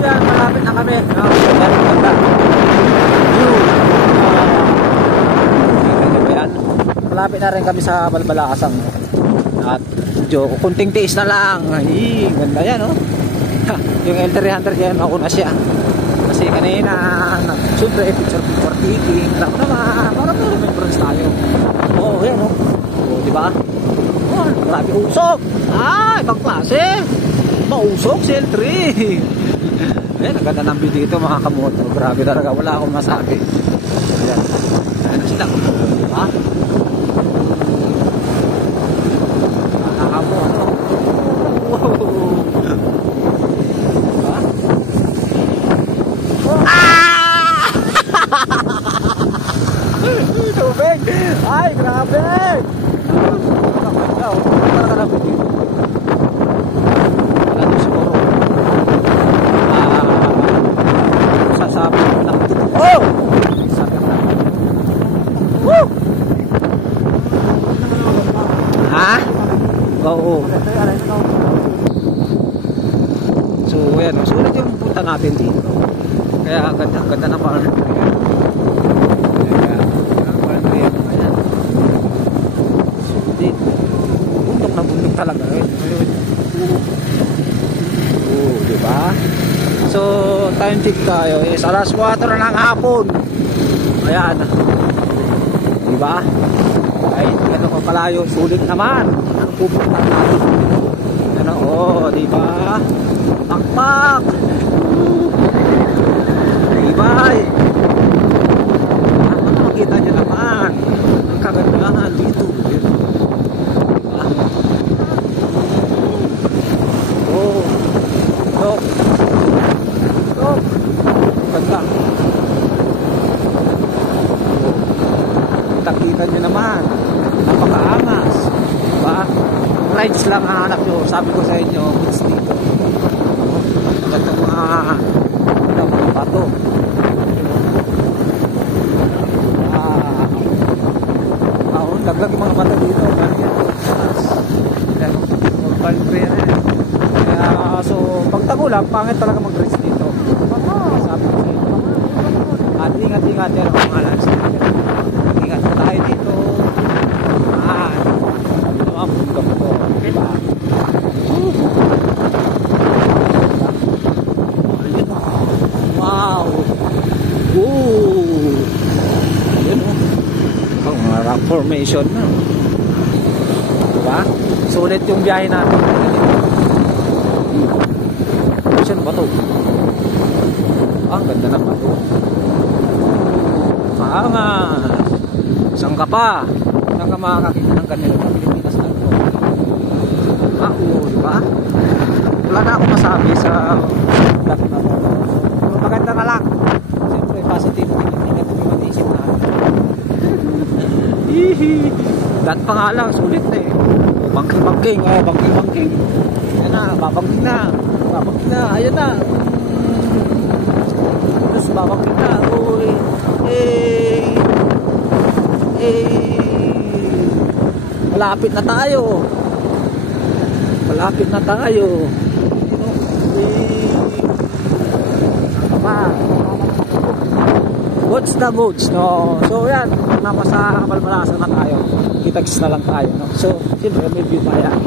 yan, malapit na kami. Ganda. View. Malapit na rin kami sa Balbalaasang. At kunting tiis na lang. Ay, ganda yan, oh. Yung L300 yan, mauna siya. Kasi kanina, siyempre, picture taking. Alam mo naman, parang remembrance tayo. Oo, yan, oh. Oo, diba? Oh, grabe usok. Ah, ibang klase. Mausok si L3. Ayan, ang ganda ng video dito, mga kamoto. Grabe talaga, wala akong masabi. Ayan. Ayan na sila. Diba? Nakakamo, ano? Wow. Diba? Ah! Tubig! Ay, grabe! Oo. So, ayan. Sulit yung punta natin dito. Kaya, ganda na parang ayan. Sulit. Bundok na bundok talaga. Oo, diba? So, time check tayo. Is alas 4 na ng hapon. Ayan. Diba? Ay, gano'n ko palayo. Sulit naman. Pupunta natin. Ano, oh, diba? Pakpak! Diba? Makita nyo naman ang kagandahan dito. Diba? Oh, look. Look. Ganda. Kita nyo naman. Napakaangas. Diba? Rides lang hanap nyo. Sabi ko sa inyo, it's dito. Itong mga bato. Laglag yung mga bato dito. Urban prayer. So, pag tagulang, pangit talaga mag-rides dito. Sabi ko sa inyo. At ingat-ingat yan ang mga lands. Ingat na tayo dito. Diba? Wow! Ooh! Ayan o. Ang mga rock formation na. Diba? Sulit yung biyahe natin. Saan ba ito? Ang ganda na ba ito? Maangas! Saan ka pa? Saan ka makakakita ng kanila sa Pilipinas na ito? Oo, diba? Wala na akong masabi sa vlog na ito. Pero maganda na lang. Siyempre, positive yung negative yung matisip na. Dat pa nga lang, sulit na eh. Bangking-bangking, bangking-bangking. Ayan na, babangking na. Babangking na, ayan na. Tapos babangking na. Uy, malapit na tayo. Malapit na tayo. Goods na goods, no? So yan, napasa Balbalasan na tayo. Kita-kits na lang tayo, no? So, siyempre may view pa yan.